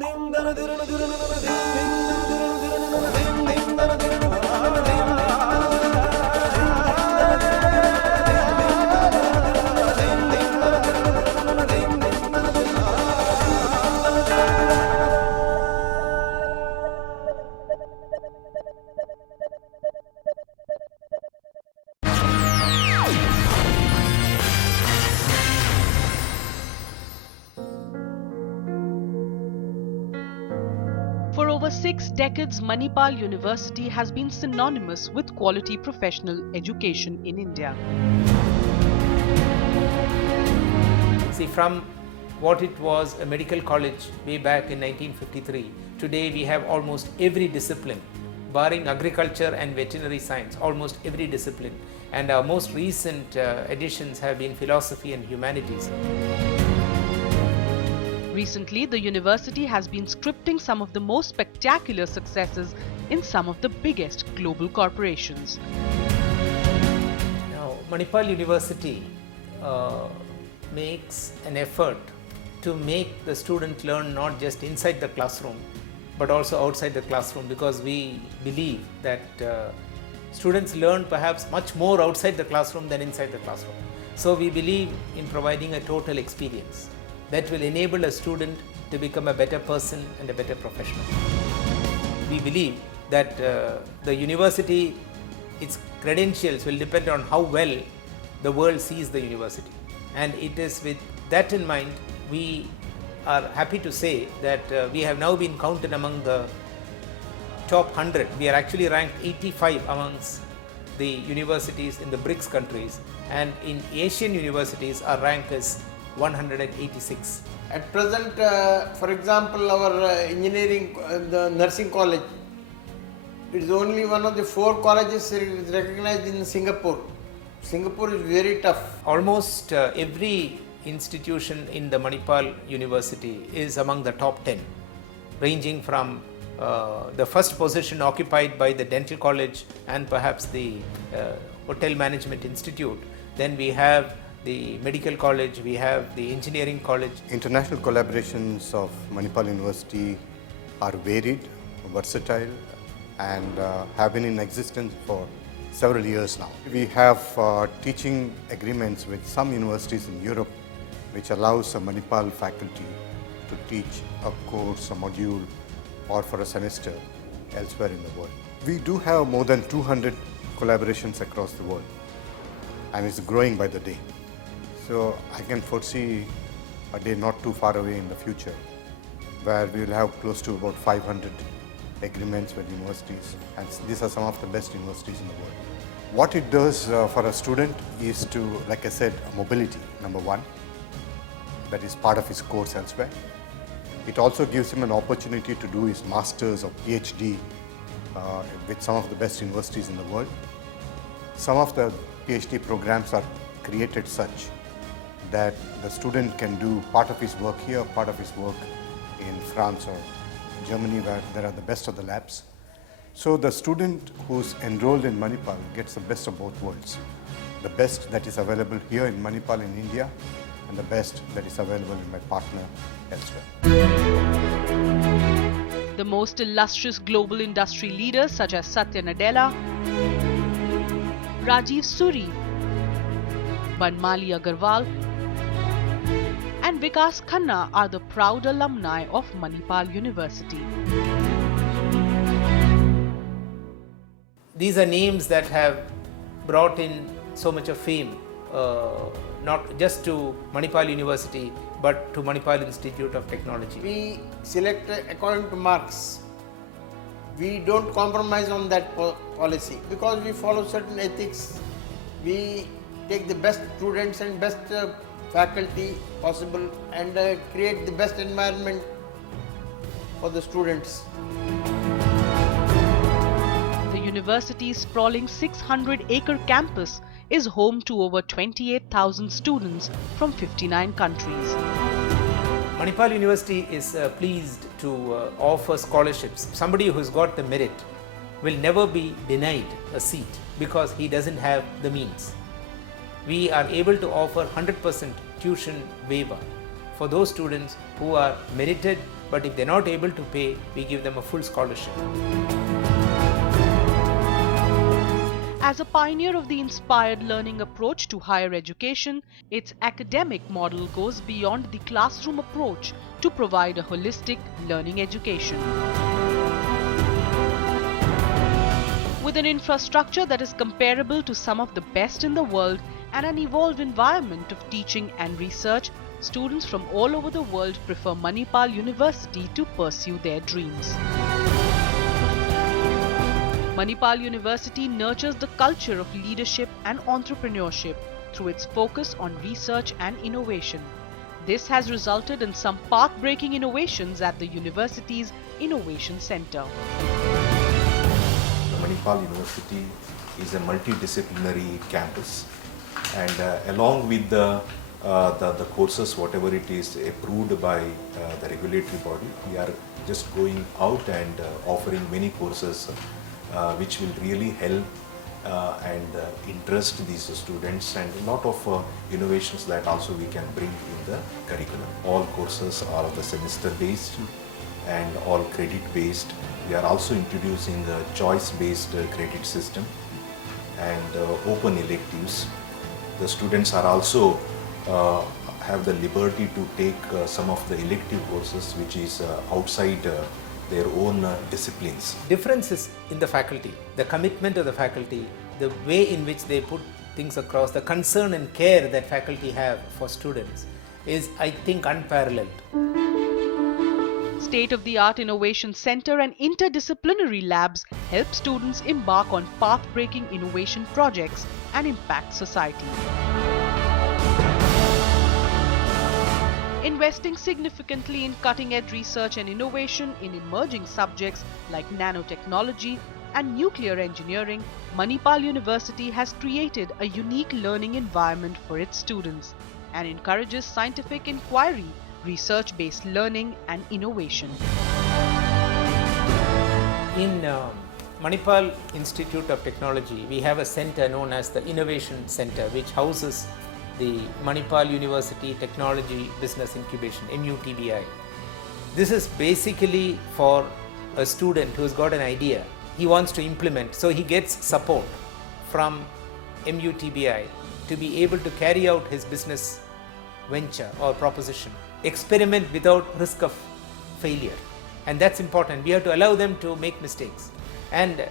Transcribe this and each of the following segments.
For over 6 decades, Manipal University has been synonymous with quality professional education in India. See, from what it was a medical college way back in 1953, today we have almost every discipline, barring agriculture and veterinary science, almost every discipline. And our most recent additions have been philosophy and humanities. Recently, the university has been scripting some of the most spectacular successes in some of the biggest global corporations. Now, Manipal University makes an effort to make the student learn not just inside the classroom, but also outside the classroom, because we believe that students learn perhaps much more outside the classroom than inside the classroom. So we believe in providing a total experience that will enable a student to become a better person and a better professional. We believe that the university, its credentials will depend on how well the world sees the university. And it is with that in mind, we are happy to say that we have now been counted among the top 100. We are actually ranked 85 amongst the universities in the BRICS countries, and in Asian universities our rank is 186. At present, for example, our engineering, the nursing college, it is only one of the 4 colleges recognized in Singapore. Singapore is very tough. Almost every institution in the Manipal University is among the top 10, ranging from the first position occupied by the dental college and perhaps the hotel management institute. Then we have the medical college, we have the engineering college. International collaborations of Manipal University are varied, versatile, and have been in existence for several years now. We have teaching agreements with some universities in Europe which allows a Manipal faculty to teach a course, a module, or for a semester elsewhere in the world. We do have more than 200 collaborations across the world, and it's growing by the day. So I can foresee a day not too far away in the future where we will have close to about 500 agreements with universities, and these are some of the best universities in the world. What it does for a student is to, like I said, mobility, number one, that is part of his course elsewhere. It also gives him an opportunity to do his master's or PhD with some of the best universities in the world. Some of the PhD programs are created such that the student can do part of his work here, part of his work in France or Germany, where there are the best of the labs. So the student who's enrolled in Manipal gets the best of both worlds. The best that is available here in Manipal in India, and the best that is available in my partner elsewhere. The most illustrious global industry leaders such as Satya Nadella, Rajiv Suri, Banmali Agarwal, and Vikas Khanna are the proud alumni of Manipal University. These are names that have brought in so much of fame, not just to Manipal University, but to Manipal Institute of Technology. We select according to marks. We don't compromise on that policy because we follow certain ethics. We take the best students and best faculty possible and create the best environment for the students. The university's sprawling 600-acre campus is home to over 28,000 students from 59 countries. Manipal University is pleased to offer scholarships. Somebody who's got the merit will never be denied a seat because he doesn't have the means. We are able to offer 100% tuition waiver for those students who are merited but if they're not able to pay, we give them a full scholarship. As a pioneer of the inspired learning approach to higher education, its academic model goes beyond the classroom approach to provide a holistic learning education. With an infrastructure that is comparable to some of the best in the world and an evolved environment of teaching and research, students from all over the world prefer Manipal University to pursue their dreams. Manipal University nurtures the culture of leadership and entrepreneurship through its focus on research and innovation. This has resulted in some path-breaking innovations at the university's Innovation Center. Manipal University is a multidisciplinary campus, and along with the courses, whatever it is approved by the regulatory body, we are just going out and offering many courses which will really help and interest these students, and a lot of innovations that also we can bring in the curriculum. All courses are of the semester based and all credit based. We are also introducing a choice based credit system and open electives. The students are also have the liberty to take some of the elective courses which is outside their own disciplines. Difference is in the faculty, the commitment of the faculty, the way in which they put things across, the concern and care that faculty have for students is, I think, unparalleled. State-of-the-art innovation center and interdisciplinary labs help students embark on path-breaking innovation projects and impact society. Investing significantly in cutting-edge research and innovation in emerging subjects like nanotechnology and nuclear engineering, Manipal University has created a unique learning environment for its students and encourages scientific inquiry, research-based learning and innovation. In Manipal Institute of Technology, we have a center known as the Innovation Center, which houses the Manipal University Technology Business Incubation, MUTBI. This is basically for a student who's got an idea, he wants to implement, so he gets support from MUTBI to be able to carry out his business venture or proposition. Experiment without risk of failure, and that's important. We have to allow them to make mistakes, and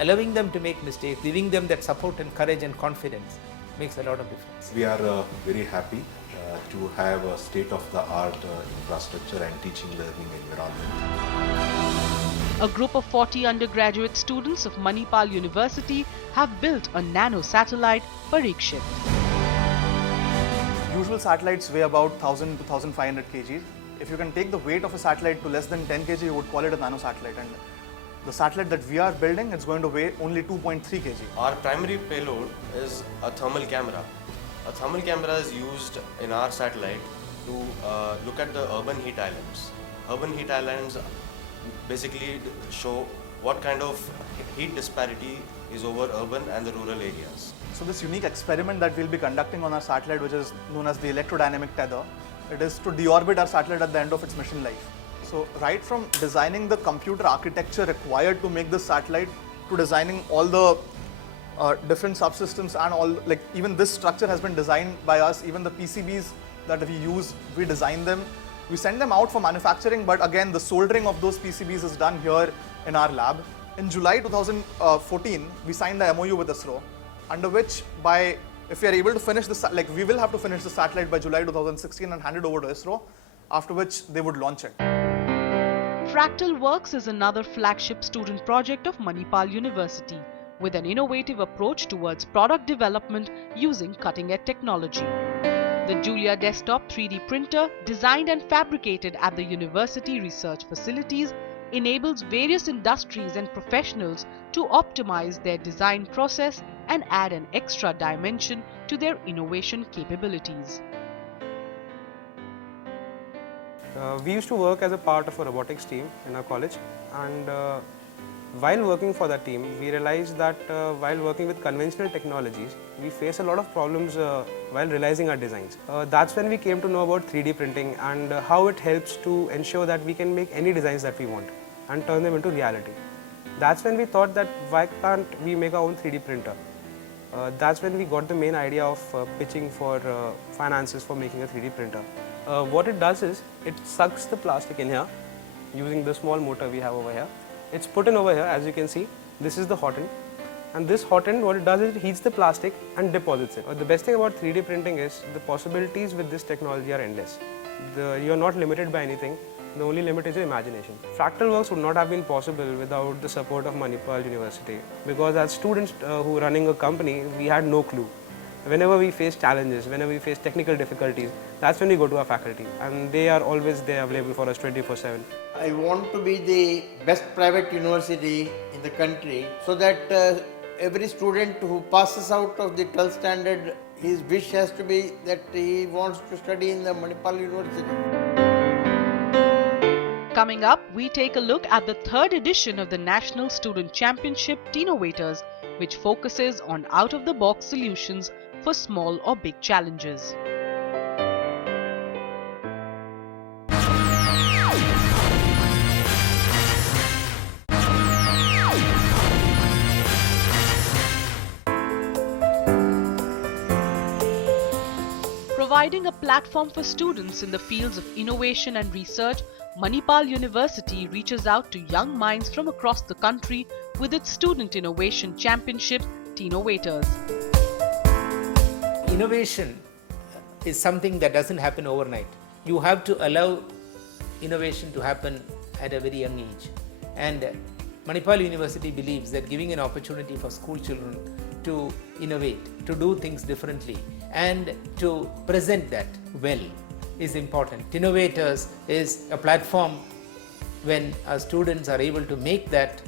allowing them to make mistakes, giving them that support and courage and confidence makes a lot of difference. We are very happy to have a state-of-the-art infrastructure and teaching learning environment. A group of 40 undergraduate students of Manipal University have built a nano satellite, Parikshit. Usual satellites weigh about 1000 to 1500 kg. If you can take the weight of a satellite to less than 10 kg, you would call it a nano satellite. And the satellite that we are building, it's going to weigh only 2.3 kg. Our primary payload is a thermal camera. A thermal camera is used in our satellite to look at the urban heat islands. Urban heat islands basically show what kind of heat disparity is over urban and the rural areas. So this unique experiment that we'll be conducting on our satellite, which is known as the electrodynamic tether, it is to deorbit our satellite at the end of its mission life. So right from designing the computer architecture required to make this satellite to designing all the different subsystems and all, like even this structure has been designed by us. Even the PCBs that we use, we design them. We send them out for manufacturing, but again the soldering of those PCBs is done here in our lab. In July 2014, we signed the MOU with ISRO, under which if we are able to finish this, like we will have to finish the satellite by July 2016 and hand it over to ISRO, after which they would launch it. Fractal Works is another flagship student project of Manipal University with an innovative approach towards product development using cutting-edge technology. The Julia Desktop 3D printer, designed and fabricated at the university research facilities, enables various industries and professionals to optimize their design process and add an extra dimension to their innovation capabilities. We used to work as a part of a robotics team in our college, and While working for that team, we realized that while working with conventional technologies, we face a lot of problems while realizing our designs. That's when we came to know about 3D printing and how it helps to ensure that we can make any designs that we want and turn them into reality. That's when we thought that why can't we make our own 3D printer? That's when we got the main idea of pitching for finances for making a 3D printer. What it does is, it sucks the plastic in here using the small motor we have over here. It's put in over here, as you can see. This is the hot end, and this hot end, what it does is it heats the plastic and deposits it. The best thing about 3D printing is the possibilities with this technology are endless. You're not limited by anything. The only limit is your imagination. Fractalworks would not have been possible without the support of Manipal University, because as students who are running a company, we had no clue. Whenever we face challenges, whenever we face technical difficulties, that's when we go to our faculty, and they are always there available for us 24/7. I want to be the best private university in the country, so that every student who passes out of the 12th standard, his wish has to be that he wants to study in the Manipal University. Coming up, we take a look at the 3rd edition of the National Student Championship Teenovators, which focuses on out-of-the-box solutions for small or big challenges. Providing a platform for students in the fields of innovation and research, Manipal University reaches out to young minds from across the country with its Student Innovation Championship, Teenovators. Innovation is something that doesn't happen overnight. You have to allow innovation to happen at a very young age. And Manipal University believes that giving an opportunity for school children to innovate, to do things differently, and to present that well is important. Teenovators is a platform when our students are able to make that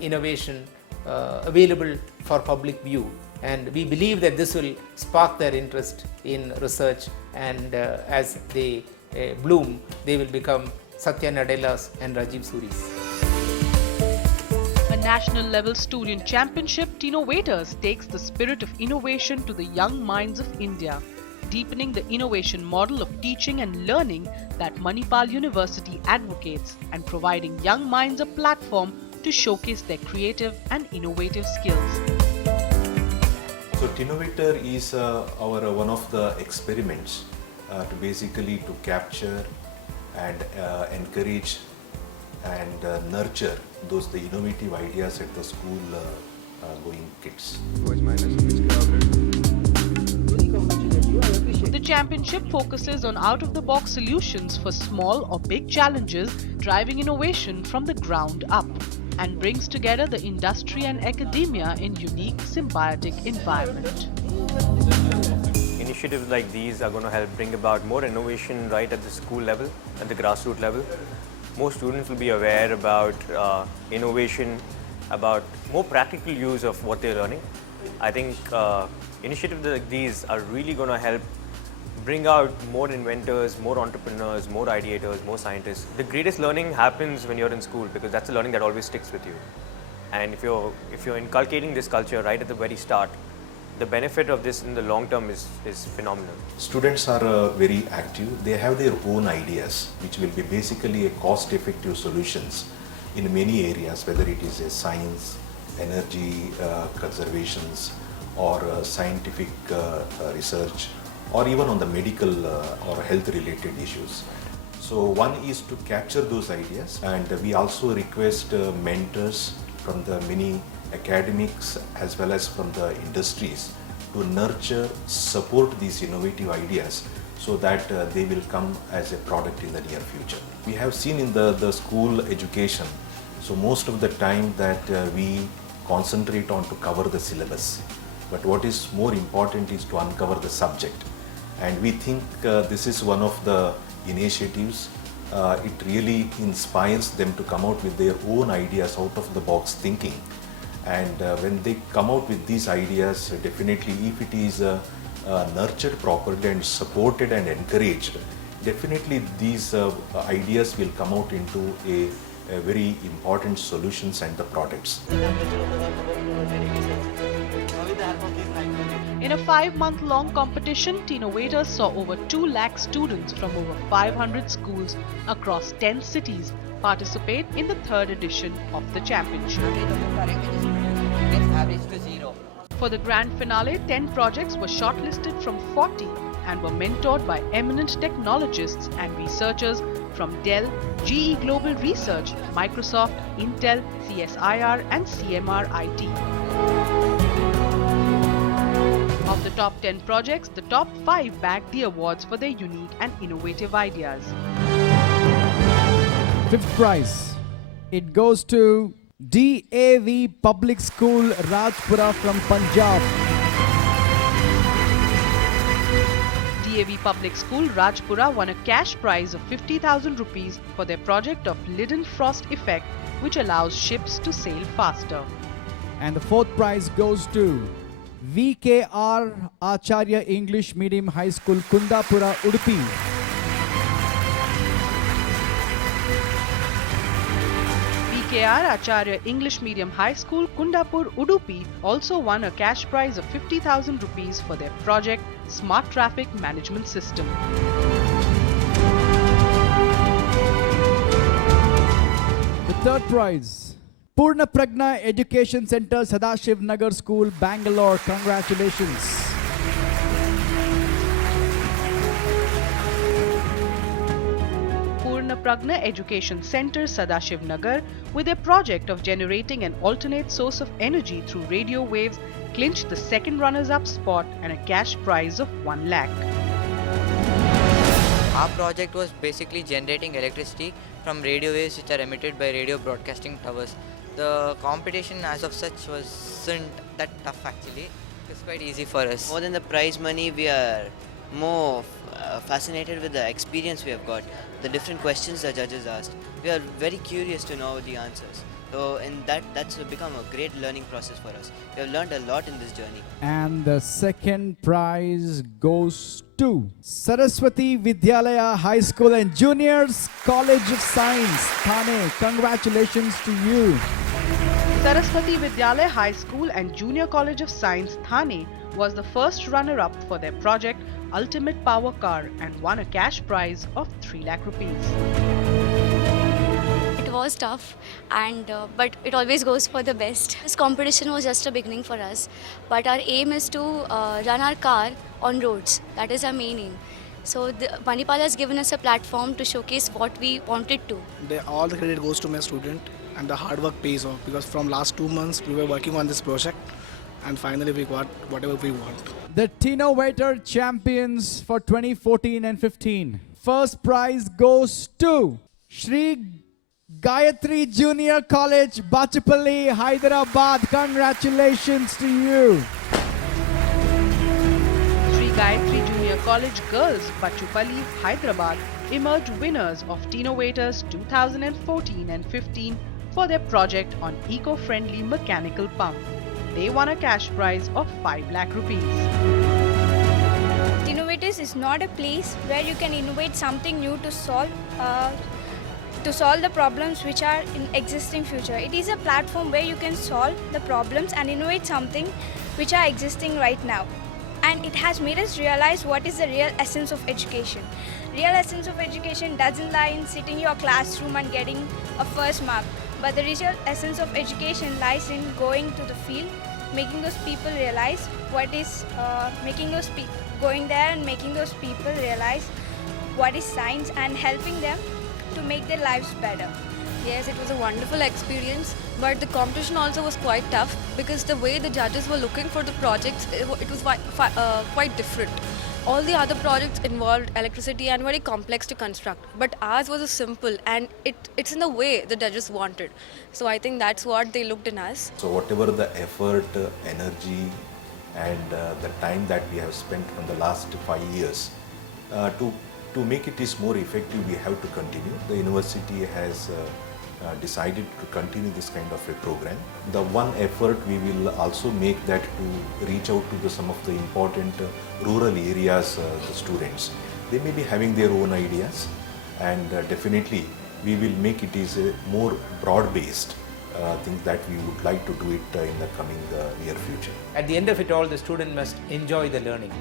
innovation available for public view, and we believe that this will spark their interest in research, and as they bloom, they will become Satya Nadellas and Rajiv Suris. A national level student championship, Teenovators takes the spirit of innovation to the young minds of India, deepening the innovation model of teaching and learning that Manipal University advocates, and providing young minds a platform to showcase their creative and innovative skills. So Teenovator is our one of the experiments to basically to capture and encourage and nurture those the innovative ideas at the school going kids. The championship focuses on out-of-the-box solutions for small or big challenges, driving innovation from the ground up, and brings together the industry and academia in unique symbiotic environment. Initiatives like these are going to help bring about more innovation right at the school level, at the grassroots level. More students will be aware about innovation, about more practical use of what they're learning. I think initiatives like these are really going to help bring out more inventors, more entrepreneurs, more ideators, more scientists. The greatest learning happens when you're in school, because that's the learning that always sticks with you. And if you're inculcating this culture right at the very start, the benefit of this in the long term is phenomenal. Students are very active. They have their own ideas, which will be basically a cost-effective solutions in many areas, whether it is a science, energy conservations, or scientific research, or even on the medical or health related issues. So one is to capture those ideas, and we also request mentors from the many academics as well as from the industries to nurture, support these innovative ideas so that they will come as a product in the near future. We have seen in the school education, so most of the time that we concentrate on to cover the syllabus, but what is more important is to uncover the subject. And we think this is one of the initiatives. It really inspires them to come out with their own ideas, out of the box thinking. And when they come out with these ideas, definitely if it is nurtured properly and supported and encouraged, definitely these ideas will come out into a very important solutions and the products. In a 5-month-long competition, Tinovators saw over 2 lakh students from over 500 schools across 10 cities participate in the 3rd edition of the championship. For the grand finale, 10 projects were shortlisted from 40 and were mentored by eminent technologists and researchers from Dell, GE Global Research, Microsoft, Intel, CSIR and CMR IT. Of the top 10 projects, the top 5 bagged the awards for their unique and innovative ideas. 5th prize. It goes to DAV Public School, Rajpura from Punjab. DAV Public School, Rajpura won a cash prize of 50,000 rupees for their project of Lydon Frost effect, which allows ships to sail faster. And the 4th prize goes to VKR Acharya English Medium High School, Kundapura, Udupi. VKR Acharya English Medium High School, Kundapur, Udupi also won a cash prize of 50,000 rupees for their project Smart Traffic Management System. The 3rd prize, Purna Pragna Education Center, Sadashiv Nagar School, Bangalore. Congratulations. Purna Pragna Education Center, Sadashiv Nagar, with their project of generating an alternate source of energy through radio waves, clinched the 2nd runners-up spot and a cash prize of 1 lakh. Our project was basically generating electricity from radio waves which are emitted by radio broadcasting towers. The competition as of such wasn't that tough actually. It was quite easy for us. More than the prize money, we are more fascinated with the experience we have got, the different questions the judges asked. We are very curious to know the answers. So in that's become a great learning process for us. We have learned a lot in this journey. And the 2nd prize goes to Saraswati Vidyalaya High School and Juniors College of Science, Thane. Congratulations to you. Saraswati Vidyalaya High School and Junior College of Science, Thane was the first runner-up for their project Ultimate Power Car and won a cash prize of 3 lakh rupees. It was tough, but it always goes for the best. This competition was just a beginning for us, but our aim is to run our car on roads. That is our main aim. So Manipal has given us a platform to showcase what we wanted to. All the credit goes to my student, and the hard work pays off because from last 2 months we were working on this project and finally we got whatever we want. The Tinovator champions for 2014 and 15. First prize goes to Shri Gayatri Junior College, Bachapalli, Hyderabad. Congratulations to you. Shri Gayatri Junior College Girls, Bachupalli, Hyderabad, emerged winners of Tinovators 2014 and 15 for their project on eco-friendly mechanical pump. They won a cash prize of 5 lakh rupees. Tinovators is not a place where you can innovate something new to solve the problems which are in existing future. It is a platform where you can solve the problems and innovate something which are existing right now. And it has made us realize what is the real essence of education. Real essence of education doesn't lie in sitting in your classroom and getting a first mark. But the real essence of education lies in going to the field, making those people realize what is, going there and making those people realize what is science and helping them to make their lives better. Yes, it was a wonderful experience, but the competition also was quite tough because the way the judges were looking for the projects, it was quite different. All the other projects involved electricity and very complex to construct, but ours was a simple and it's in the way the judges wanted. So I think that's what they looked in us. So whatever the effort, energy and the time that we have spent from the last 5 years, to make it is more effective, we have to continue. The university has decided to continue this kind of a program. The one effort we will also make that to reach out to some of the important rural areas, the students. They may be having their own ideas and definitely we will make it is a more broad-based thing that we would like to do it in the coming near future. At the end of it all, the student must enjoy the learning.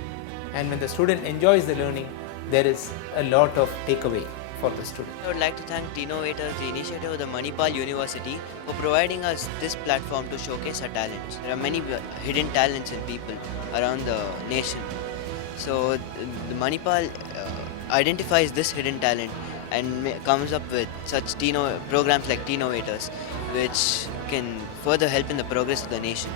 And when the student enjoys the learning, there is a lot of takeaway for the student. I would like to thank Tinovators, the initiative of the Manipal University, for providing us this platform to showcase our talents. There are many hidden talents in people around the nation. So the Manipal identifies this hidden talent and comes up with such programs like Tinovators, which can further help in the progress of the nation.